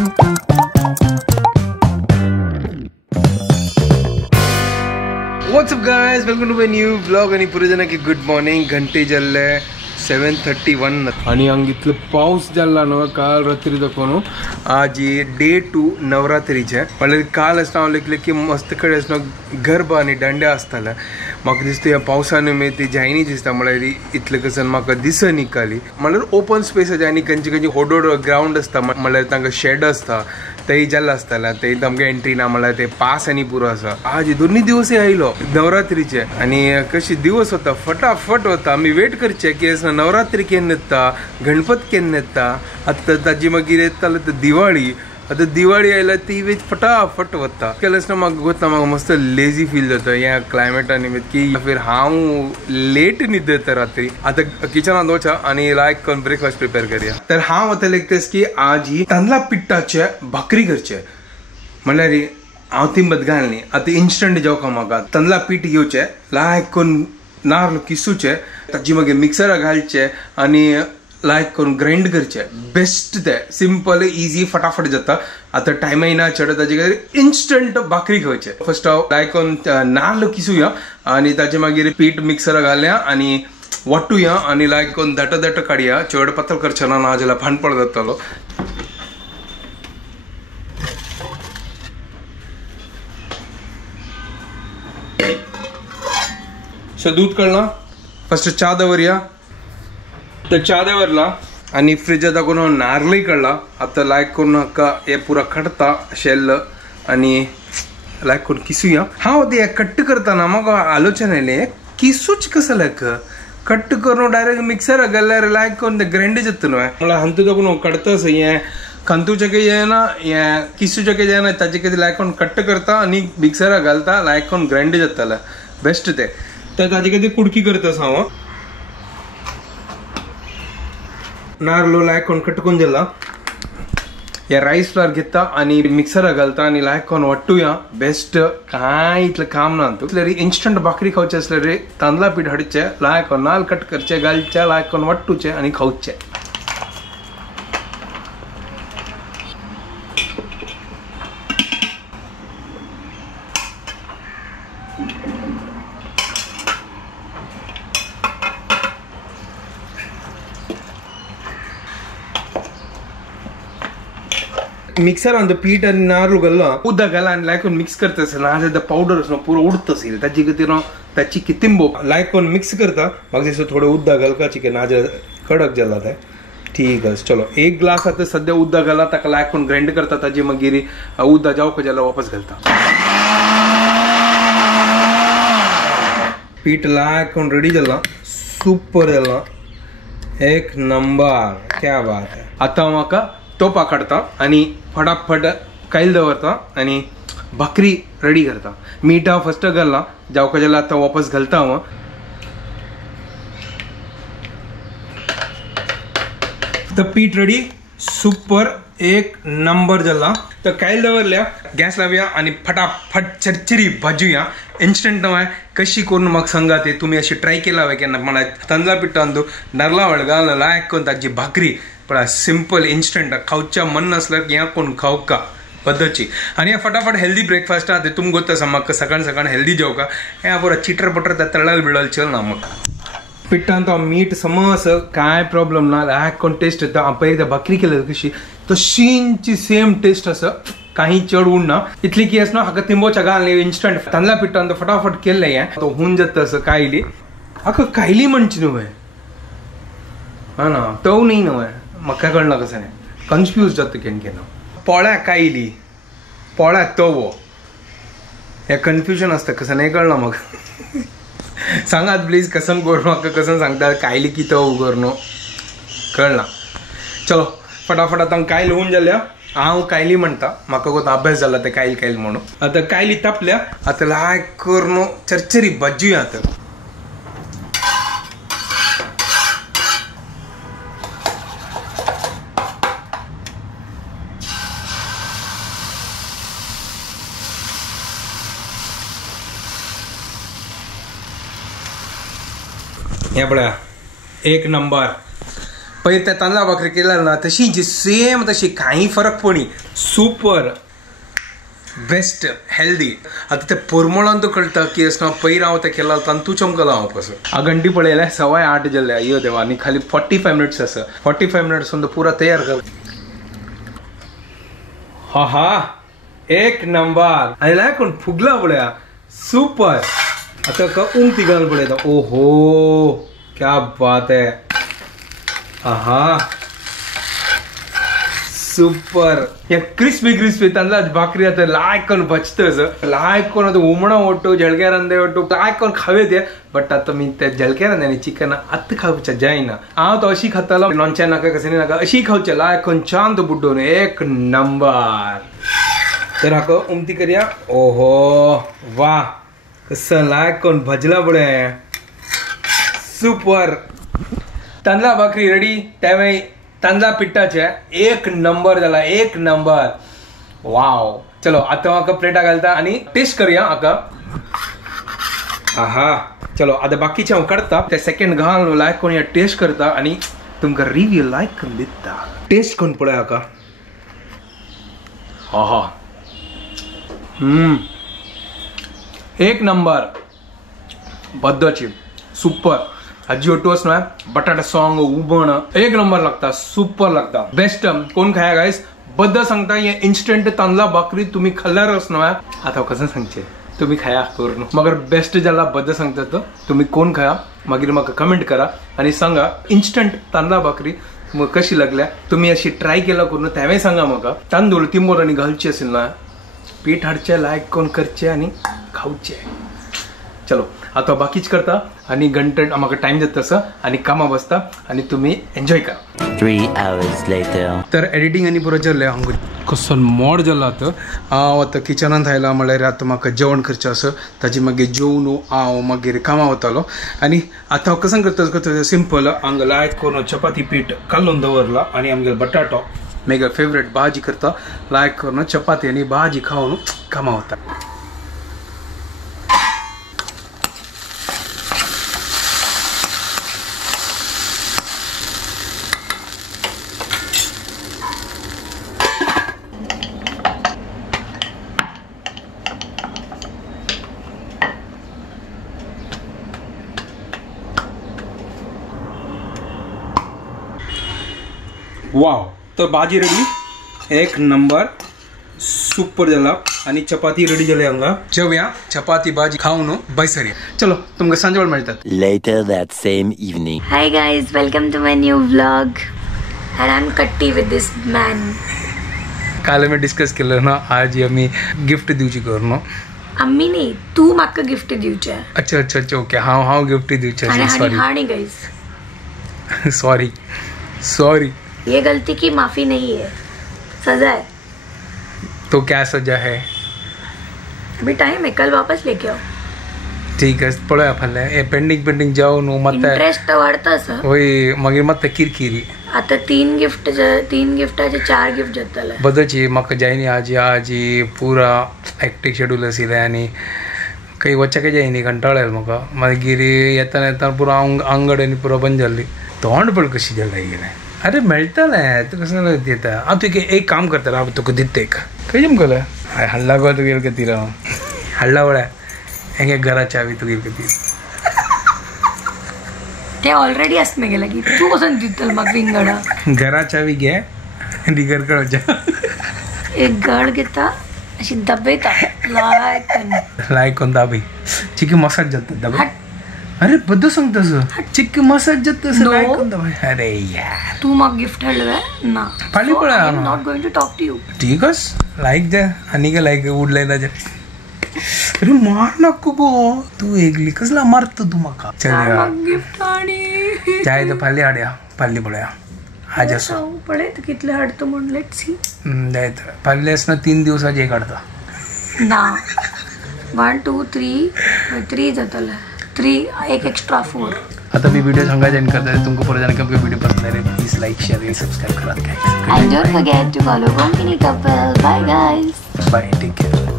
What's up guys, welcome to my new vlog आणि पुरे जण की गुड मॉर्निंग. घंटे जल्ले 7:31 आणि हंगितलं पाऊस जाल्ला न्हू काल रात्री दाखवून. आज डे 2 नवरात्रीचे म्हणजे काल असता हांव की मस्त कडे असणं गरबा आणि दांड्या आसताले. म्हाका दिसता ह्या पावसाने मी ती जायनी दिसता म्हळ्यार इतले कसन म्हाका दिसन निकाली म्हळ्यार ओपन स्पेस आसा आनी खंयची खंयची होडोड ग्राउंड आसता म्हळ्यार तांकां शेड आसता तेय जाल्ला आसताले ते आमकां एंट्री ना म्हळ्यार ते पास आनी पुरो आसा. आज दोन्ही दिवस आयलो नवरात्रीचे आणि कशी दिवस होता फटाफट होता. आमी वेट करचे की नवरात्री केन्ना येता गणपत केन्ना येता. आतां ताजी मागीर येताले तर दिवाळी. आता दिवाळी आयला ती वेच फटाफट वता केलें ना म्हाका गोता म्हाका मस्त लेजी फील जाता ह्या क्लायमेटा निमित्त की फिर हांव लेट न्हिद येता रात्री. आतां किचनात वचा आनी लायक करून ब्रेकफास्ट प्रिपेर करया. तर हांव वतले तेच की आज ही तांदळा पिठ्ठाचे भाकरी करचे म्हळ्यार हांव ती मत घालनी. आतां इन्स्टंट जेवका म्हाका तांदळा पीठ घेवचे लायक करून नारळ किसूचे ताजी मागीर मिक्सरा घालचे आनी लायक करून ग्राइंड करचे. बेस्ट ते सिंपल इजी फटाफट जाता. आता टायमय ना चड ताजे खातीर इन्स्टंट भाकरी घेवचे. फर्स्ट हांव लायक करून नाल्ल किसूया आनी ताजे मागीर पीठ मिक्सरा घालया आनी वाटूया आनी लायक करून दाट दाट काडया. चड पातळ करचे ना जाल्यार भानपड जातलो. सो दूध काडला फर्स्ट चा दवरया. तर चा दवरला आणि फ्रिजात दाखवून हांव नारळय काडला. आता लायक करून हाका हे पुरा काडता शेल्ल आणि लायक करून किसूया. हांव ते कट्ट करतना म्हाका आलोचना आयलें किसूच कसं लायक कट्ट करून डायरेक्ट मिक्सर घाल्यार लायक करून ते ग्राइंड जाता न्हू. म्हळ्यार हांतू दाखवून हांव काडतास हें खांतूचे काही येना हें किसूचे काही येना ताजे कितें लायक करून कट्ट करता आनी मिक्सरा घालता लायक करून ग्राइंड जाताले. बेस्ट ते. तर ताजे खातीर कुडकी करतास हांव. नारळ लायक करून कटकून जाला हे रायस फ्लावर घेता आणि मिक्सरा घालता आणि लायक करून वाटूया. बेस्ट काय इतलं काम ना. तू इन्स्टंट भाकरी खावचे असल्यार तांदळा पीठ हाडचे लायक करून नाल कट करचे घालचे लायक करून वाटूचे आणि खावचे. मिक्सर अंत पीठ आणि नारळ घालला उदक घाला आणि लायक मिक्स करता नारळ पावडर पुरो उडत असेल ताजी खातीर ताची कितिंबो लायक करून मिक्स करता. म्हाका दिसता थोडे उदक घालता चिकन नारळ कडक जाला ते ठीक आहे. चलो एक ग्लास आता सध्या उदक घाला ताका लायक करून ग्राइंड करता ताजी मागीर उदक जावक जाला वापस घालता. पीठ लायक करून रेडी जाला सुपर जाला एक नंबर क्या बात है. आता म्हाका तोपा काढता आणि फटाफट कायल दवरता आणि भाकरी रेडी करता. मीठ हांव फर्स्ट घालला जावका जाला आता वापस घालता हांव. तर पीठ रेडी सुपर एक नंबर जाला. तर कायल दवरल्या गॅस लावया आणि फटाफट चरचरी भाजूया. इन्स्टंट नव्हे कशी करून म्हाका सांगा ते तुम्ही अशी ट्राय केला हवे केन्ना म्हळ्यार तांदळा पिठांतू नारळा वळ घालून लायक करून ताजी भाकरी पण सिंपल इन्स्टंट खावच्या मन नसल्यार ह्या कोण खावका पद्धतची आणि फटाफट हेल्दी ब्रेकफास्ट आहा ते तुमकां गोत आसा. म्हाका सकाळ सकाळ हेल्दी जेवका हे बरो चिटर पटर त्या तळाल बिळाल चल ना. म्हाका पिठांत हांव मीठ समज काय प्रॉब्लेम ना लायक कोण टेस्ट येता. हांव पयलीं भाकरी केली कशी तशींची सेम टेस्ट आसा काही चड उरना. इतली की आसना हाका तिंबोच्या घालले इन्स्टंट तांदळा पिठांत फटाफट केल्लें हें तो होऊन जाता असं कायली हाका कायली म्हणची न्हय हा ना तो न्ही न्हय. म्हाका कळना कसं नाही कन्फ्यूज जाता केन्ना पोळ्या कायली पोळ्या तवो हे कन्फ्युजन असतं कसं नाही कळना. म्हाका सांगात प्लीज कसं करू म्हाका कसं सांगता कायली की तव करू कळना. चलो फटाफट आता कायल होऊन जाल्या हांव कायली म्हणटा म्हाका कोण अभ्यास जाला ते कायल कायल म्हणून. आता कायली तापल्या आता लायक करून चरचरी भाजूया. आता हे पळया एक नंबर पहिले त्या तांदळा भाकरी केल्या ना तशी सेम तशी काही फरक पडी सुपर बेस्ट हेल्दी आता ते पोरमोळान तो कळटा की असं पयर हांव ते केला तंतू चमकला हांव कसं आ घंटी पळयल्या 8:15 जाल्ले अयो देवा आनी खाली 45 मिनिट्स आसा 45 मिनिट्स तो पुरा तयार कर हा एक नंबर आनी लायक कोण फुगला पळया सुपर आता का ती घाल पळयता ओहो क्या बात है आहा सुपर या क्रिस्पी तांदळा भाकरी आता लायक कोण बचतस लायक कोण आता उमणा ओटो जळग्या रंदे ओटो लायक कोण खावे ते बट आता मी त्या जळग्या रंद्यानी चिकन आत्ता खावच्या जायना हांव तो अशी खातालो नॉनच्या नाका कसं नाका अशी खावच्या लायक कोण छान तो बुड्डोन एक नंबर तर हाका उमती करया ओहो वाह कसं लायक कोण भजला पडे सुपर तांदळा भाकरी रेडी त्यावेळी तांदळा पिठ्ठाचे एक नंबर झाला एक नंबर वाव चलो आता म्हाका प्लेटा घालता आणि टेस्ट करूया हाका आहा चलो आता बाकीचे हांव काडटा ते सेकंड घाल लायक कोण या टेस्ट करता आणि तुमकां रिव्ह्यू लायक करून दिता टेस्ट कोण पळय हाका आहा एक नंबर बद्दची सुपर अजिओटोस ना बटाटा सॉंग उबण एक नंबर लागता सुपर लागता बेस्ट कोण खाया गायस बद्द सांगता ये इन्स्टंट तांदळा भाकरी तुम्ही खाल्ल्यारच ना आता कसं सांगचे तुम्ही खाया करून मगर बेस्ट जाला बद्द सांगता तो तुम्ही कोण खाया मागीर म्हाका कमेंट करा आणि सांगा इन्स्टंट तांदळा भाकरी मग कशी लागल्या तुम्ही अशी ट्राय केला करून त्यावेळी सांगा म्हाका तांदूळ तिंबोर आणि घालचे असेल ना पीठ हाडचे लायक कोण करचे आणि खाऊचे चलो आता बाकीच करता आणि घंटे म्हाका टाइम जाता तसं आणि कामा बसता आणि तुम्ही एन्जॉय करा 3 hours later तर एडिटिंग आणि पुरो जाल्ले हांव कसो मोड जाला आतां हांव आतां किचनांत आयला म्हळ्यार आतां म्हाका जेवण करचें आसा ताजे मागीर जेवन हांव मागीर कामा वतालो आनी आतां हांव कसं करता सिंपल हांगा लायक करून चपाती पीठ कालून दवरला आनी आमगे बटाटो मेगा फेवरेट भाजी करता लायक करून चपाती आनी भाजी खावन कामा वता वाव तर भाजी रेडी एक नंबर सुपर जाला आणि चपाती रेडी जाली हांगा जेवया चपाती भाजी खाऊन बैसरी चलो तुमका सांजवेळ मेळतात later that same evening Hi guys, welcome to my new vlog and I'm Katti with this man. काल मी डिस्कस केलं ना आज आम्ही गिफ्ट दिवची करनो आम्ही नाही तू माका गिफ्ट दिवचे अच्छा अच्छा अच्छा ओके हाव गिफ्ट दिवचे सॉरी हानी गाइस सॉरी सॉरी ये गलती की माफी नहीं है सजा है तो क्या सजा है अभी टाइम है कल वापस लेके आओ ठीक है पळया फाल्या ए पेंडिंग जाऊ नो मत इंटरेस्ट वाढतास होय मागीर मत किरकिरी आता 3 गिफ्टाचे 4 गिफ्ट जातले बदची म्हाका जायनी आजी पूरा एक्टिक शेड्यूल आशिल्लें आनी खंय वचके जायनी कंटाळ्या म्हाका मागीर येताना पुरो आंगड आनी पुरो बंद जाल्ली तोंड पळ कशी जालें गेलें अरे मेळटलें तूं कसं दिता हांव तुका एक काम करतलो हांव तुका दिता एक खंय जमकलें हाय हल्ला गो तुगेल खातीर हांव हल्ला वळ्या हेंगे घरा चावी तुगेल खातीर ते ऑलरेडी असमे गेला की तू कसं दितल म्हाका विंगडा घरा चावी घे आनी घर कळच्या एक गड घेता अशी दबयता लायक कोण दाबी चिकी मसाज जाता दाबी अरे बद्द सांगतास चिक्की मसाज जाता लायक कोण दाबी अरे यार तू म्हाका गिफ्ट हाडलें ना फाल्यां पळय I am not going to talk to you ठीकच लायक जा आनी का लायक उडलायनाच्या अरे मार नको गो तू एकली कसला मारतो तू म्हाका चल गिफ्ट आणि जाय तर फाल्यां हाडया फाल्यां पळया आज असो पळय तू कितले हाडतो म्हण लेट्स सी जाय तर फाल्यां आसना 3 दिवसाचे एक हाडता ना 1 2 3 जातले 3 एक एक्स्ट्रा 4 आता मी वीडियो सांगा जॉइन करता है तुमको परत जाने का वीडियो पसंद आए please like share and subscribe करा and don't forget to follow Konkani couple bye guys bye take care